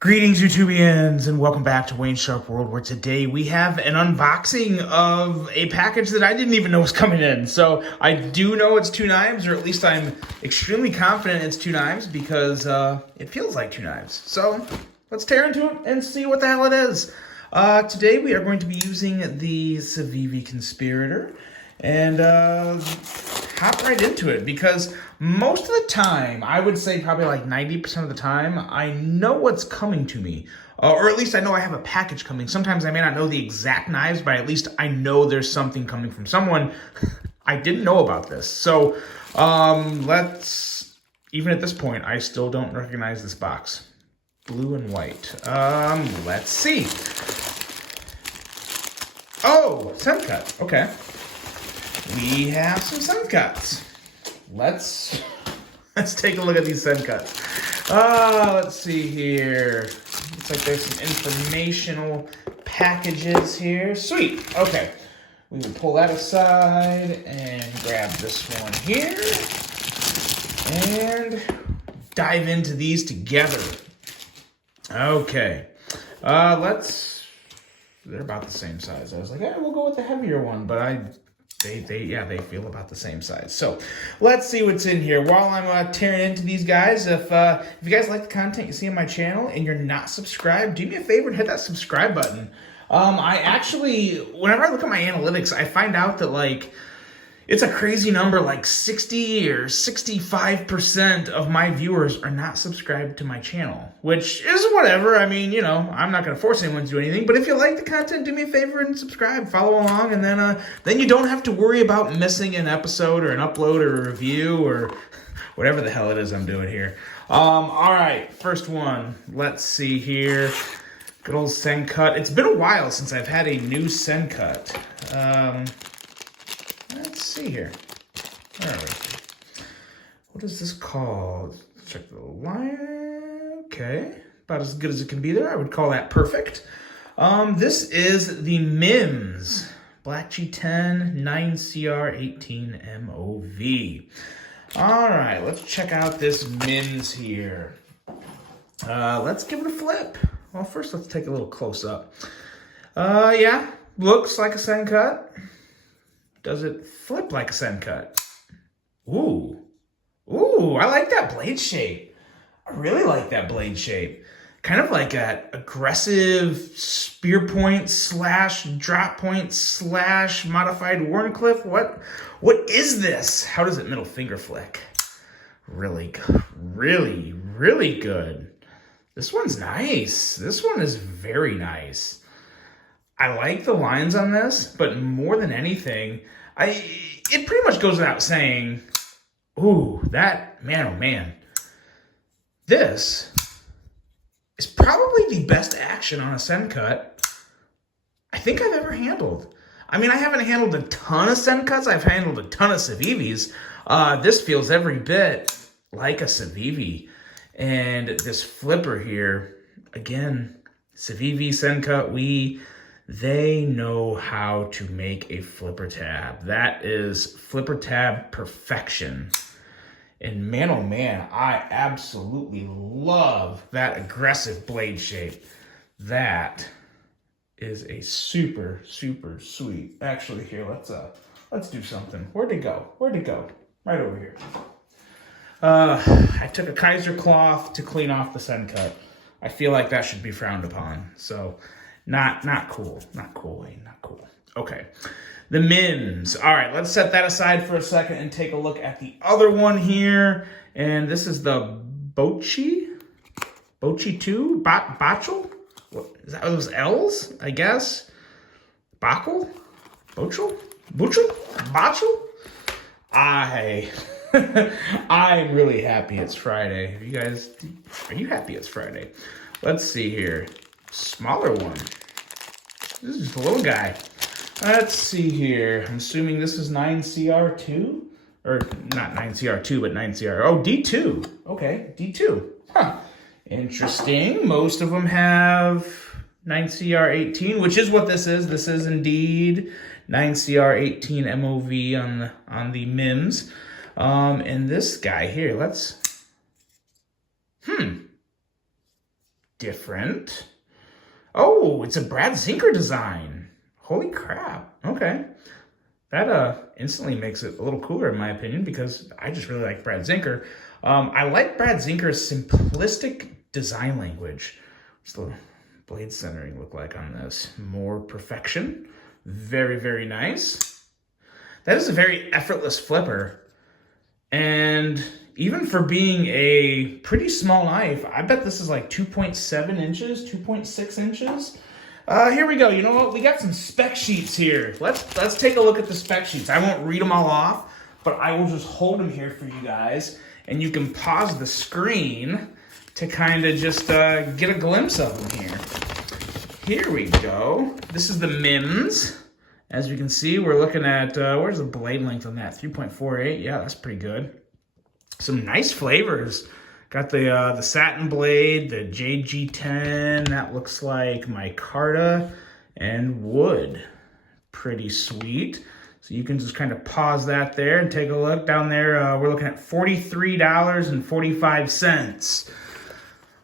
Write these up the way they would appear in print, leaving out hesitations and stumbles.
Greetings, YouTubians, and welcome back to Wayne Sharp World, where today we have an unboxing of a package that I didn't even know was coming in. So I do know it's two knives, or at least I'm extremely confident it's two knives because it feels like two knives. So let's tear into it and see what the hell it is. Today we are going to be using the Civivi Conspirator and hop right into it, because most of the time, I would say probably like 90% of the time, I know what's coming to me. Or at least I know I have a package coming. Sometimes I may not know the exact knives, but at least I know there's something coming from someone. I didn't know about this. So even at this point, I still don't recognize this box. Blue and white. Let's see. Oh, sun cut. Okay. We have some sun cuts. Let's take a look at these sun cuts. Let's see here. Looks like there's some informational packages here. Sweet. Okay. We will pull that aside and grab this one here and dive into these together. Okay. They're about the same size. I was like, we'll go with the heavier one, but they feel about the same size. So let's see what's in here. While I'm tearing into these guys, if you guys like the content you see on my channel and you're not subscribed, do me a favor and hit that subscribe button. I actually, whenever I look at my analytics, I find out that like it's a crazy number, like 60 or 65% of my viewers are not subscribed to my channel, which is whatever. I mean, you know, I'm not going to force anyone to do anything, but if you like the content, do me a favor and subscribe, follow along, and then you don't have to worry about missing an episode or an upload or a review or whatever the hell it is I'm doing here. All right, first one. Let's see here. Good old Sen cut. It's been a while since I've had a new Sen cut. Let's see here. Where are we? What is this called? Check the line. Okay. About as good as it can be there. I would call that perfect. This is the Mims Black G10 9CR18 MOV. All right. Let's check out this Mims here. Let's give it a flip. Well, first let's take a little close up. Yeah. Looks like a Sen cut. Does it flip like a Sen cut? Ooh, I like that blade shape. I really like that blade shape. Kind of like that aggressive spear point slash drop point slash modified Warncliffe. What is this? How does it middle finger flick? Really good. Really good. This one's nice. This one is very nice. I like the lines on this, but more than anything, it pretty much goes without saying, ooh, that, man, oh man. This is probably the best action on a Sen cut I think I've ever handled. I mean, I haven't handled a ton of Sen cuts. I've handled a ton of Civivis. This feels every bit like a Civivi. And this flipper here, again, Civivi, Sen cut, they know how to make a flipper tab. That is flipper tab perfection. And man, oh man, I absolutely love that aggressive blade shape. That is a super sweet. Actually, here, let's do something. Where'd it go? Right over here. I took a Kaiser cloth to clean off the Sen cut. I feel like that should be frowned upon. So not cool, Wayne, not cool. Okay, the Mims. All right, let's set that aside for a second and take a look at the other one here. And this is the Bochy 2, Bochy? What is that? Those L's, I guess. Bochl? Bochl? I'm really happy it's Friday. Are you happy it's Friday? Let's see here. Smaller one. This is just a little guy. Let's see here. I'm assuming this is 9CR2? Or not 9CR2, but 9CR. Oh, D2. Okay, D2. Huh. Interesting. Most of them have 9CR18, which is what this is. This is indeed 9CR18 MOV on the Mims. And this guy here, let's... different. Oh, it's a Brad Zinker design. Holy crap. Okay. That instantly makes it a little cooler in my opinion because I just really like Brad Zinker. I like Brad Zinker's simplistic design language. What's the blade centering look like on this? More perfection. Very, very nice. That is a very effortless flipper. And even for being a pretty small knife, I bet this is like 2.7 inches, 2.6 inches. Here we go. You know what? We got some spec sheets here. Let's take a look at the spec sheets. I won't read them all off, but I will just hold them here for you guys, and you can pause the screen to kind of just get a glimpse of them here. Here we go. This is the Mims. As you can see, we're looking at, where's the blade length on that? 3.48. Yeah, that's pretty good. Some nice flavors. Got the satin blade, the JG10, that looks like micarta and wood. Pretty sweet. So you can just kind of pause that there and take a look. Down there, we're looking at $43.45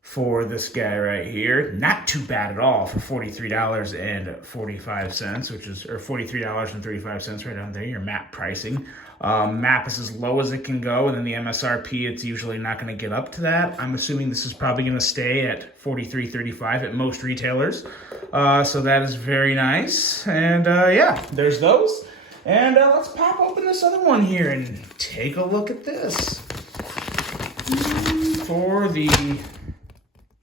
for this guy right here. Not too bad at all for $43.45, which is, or $43.35 right down there, your MAP pricing. MAP is as low as it can go, and then the MSRP, it's usually not going to get up to that. I'm assuming this is probably going to stay at $43.35 at most retailers. So that is very nice. And yeah, there's those. And let's pop open this other one here and take a look at this. For the,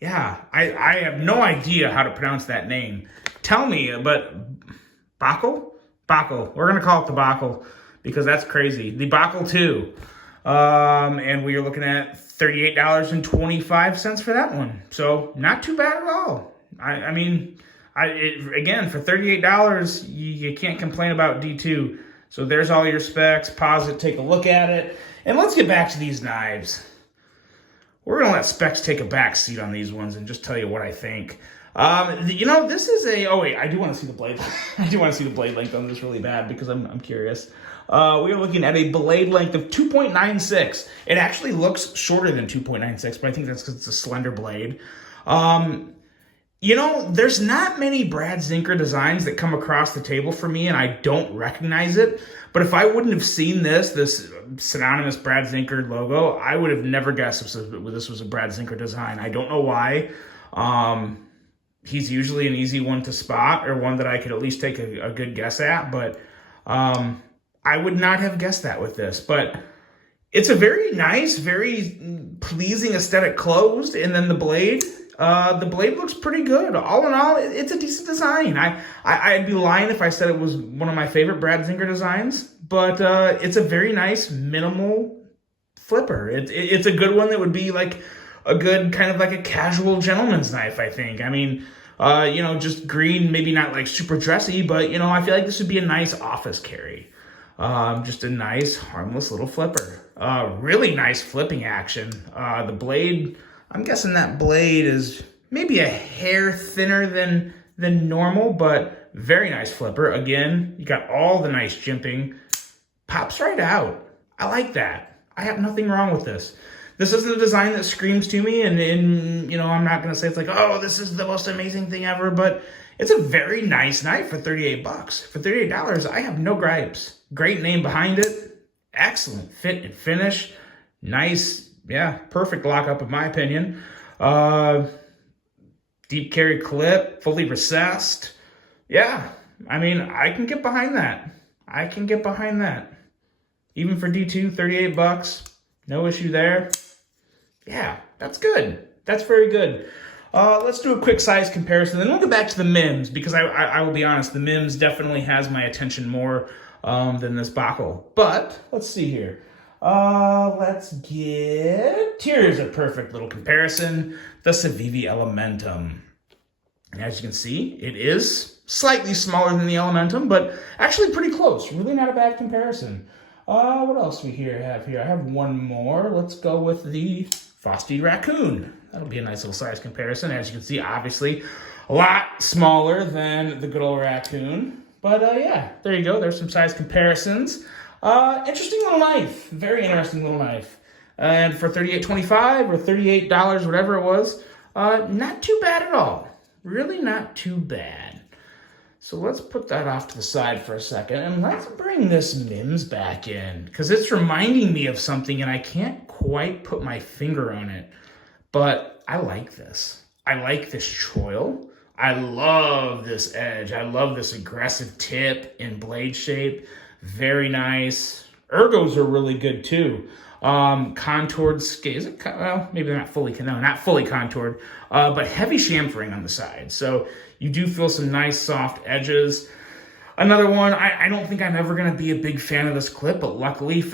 yeah, I have no idea how to pronounce that name. Tell me, but Bochy? Bochy. We're going to call it the Bochy, because that's crazy. The Bochy 2. And we are looking at $38.25 for that one. So not too bad at all. I mean, again, for $38, you can't complain about D2. So there's all your specs. Pause it, take a look at it. And let's get back to these knives. We're going to let specs take a back seat on these ones and just tell you what I think. You know, this is a, oh wait, I do want to see the blade. I do want to see the blade length on this really bad because I'm curious. We are looking at a blade length of 2.96. It actually looks shorter than 2.96, but I think that's because it's a slender blade. You know, there's not many Brad Zinker designs that come across the table for me, and I don't recognize it. But if I wouldn't have seen this synonymous Brad Zinker logo, I would have never guessed this was a Brad Zinker design. I don't know why. He's usually an easy one to spot, or one that I could at least take a good guess at, but I would not have guessed that with this. But it's a very nice, very pleasing aesthetic closed, and then the blade looks pretty good. All in all, it's a decent design. I'd be lying if I said it was one of my favorite Brad Zinker designs, but it's a very nice, minimal flipper. It's a good one that would be like a good kind of like a casual gentleman's knife, I think. I mean, you know, just green, maybe not like super dressy, but, you know, I feel like this would be a nice office carry. Just a nice, harmless little flipper. Really nice flipping action. The blade, I'm guessing that blade is maybe a hair thinner than normal, but very nice flipper. Again, you got all the nice jimping. Pops right out. I like that. I have nothing wrong with this. This isn't a design that screams to me, and you know, I'm not going to say it's like, oh, this is the most amazing thing ever, but it's a very nice knife for $38. For $38, I have no gripes. Great name behind it. Excellent fit and finish. Nice, yeah, perfect lockup in my opinion. Deep carry clip, fully recessed. Yeah, I mean, I can get behind that. I can get behind that. Even for D2, $38, no issue there. Yeah, that's good. That's very good. Let's do a quick size comparison, then we'll get back to the Mims, because I will be honest, the Mims definitely has my attention more than this Bochy. But let's see here. Here's a perfect little comparison. The Civivi Elementum. And as you can see, it is slightly smaller than the Elementum, but actually pretty close. Really not a bad comparison. What else we have here? I have one more. Let's go with the Frosty Raccoon. That'll be a nice little size comparison. As you can see, obviously a lot smaller than the good old Raccoon. But yeah, there you go. There's some size comparisons. Interesting little knife. Very interesting little knife. And for $38.25 or $38, whatever it was, Not too bad at all. Really not too bad. So let's put that off to the side for a second, and let's bring this Mims back in, because it's reminding me of something, and I can't quite put my finger on it, but I like this. I like this choil. I love this edge. I love this aggressive tip in blade shape. Very nice. Ergos are really good too. Contoured scales. Well, maybe they're not fully contoured, but heavy chamfering on the side. So you do feel some nice soft edges. Another one, I don't think I'm ever going to be a big fan of this clip, but luckily, if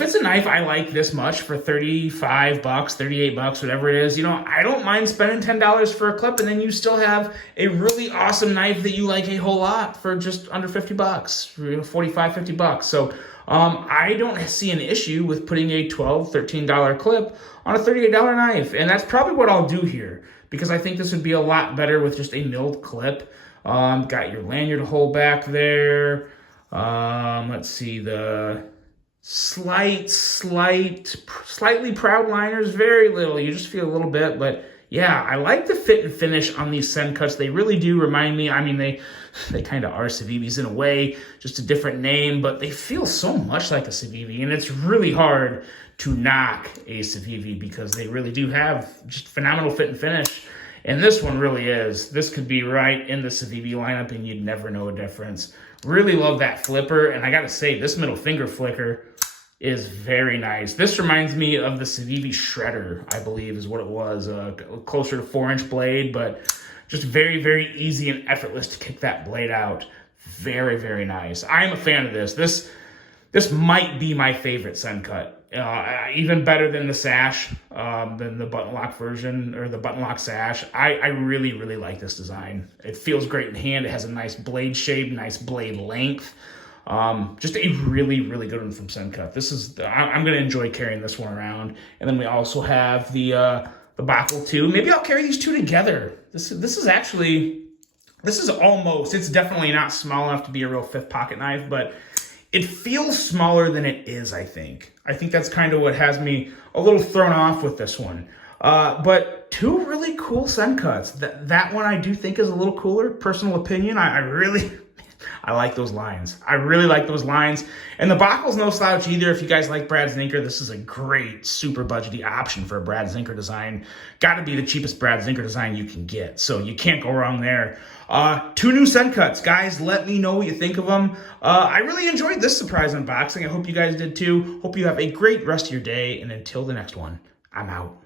it's a knife I like this much for 35 bucks, 38 bucks, whatever it is, I don't mind spending $10 for a clip, and then you still have a really awesome knife that you like a whole lot for just under 50 bucks, 45, 50 bucks. So I don't see an issue with putting a $12, $13 clip on a $38 knife, and that's probably what I'll do here, because I think this would be a lot better with just a milled clip. Got your lanyard hole back there. Let's see, the slightly proud liners, very little. You just feel a little bit, but yeah, I like the fit and finish on these Sen cuts. They really do remind me, they kind of are Civivis in a way, just a different name, but they feel so much like a Civivi, and it's really hard to knock a Civivi because they really do have just phenomenal fit and finish. And this one really is. This could be right in the Civivi lineup and you'd never know a difference. Really love that flipper. And I gotta say, this middle finger flicker is very nice. This reminds me of the Civivi Shredder, I believe is what it was. Closer to 4-inch blade, but just very, very easy and effortless to kick that blade out. Very, very nice. I am a fan of this. This might be my favorite Sen cut. Even better than the sash, than the button lock version, or the button lock sash. I really, really like this design. It feels great in hand. It has a nice blade shape, nice blade length. Just a really, really good one from Sen cut. I'm going to enjoy carrying this one around. And then we also have the Bochy 2. Maybe I'll carry these two together. This is almost, it's definitely not small enough to be a real fifth pocket knife, but it feels smaller than it is, I think. I think that's kind of what has me a little thrown off with this one. But two really cool Sen cuts. That one I do think is a little cooler. Personal opinion, I like those lines. I really like those lines. And the Bochy's no slouch either. If you guys like Brad Zinker, this is a great super budgety option for a Brad Zinker design. Got to be the cheapest Brad Zinker design you can get. So you can't go wrong there. Two new Sen cuts. Guys, let me know what you think of them. I really enjoyed this surprise unboxing. I hope you guys did too. Hope you have a great rest of your day. And until the next one, I'm out.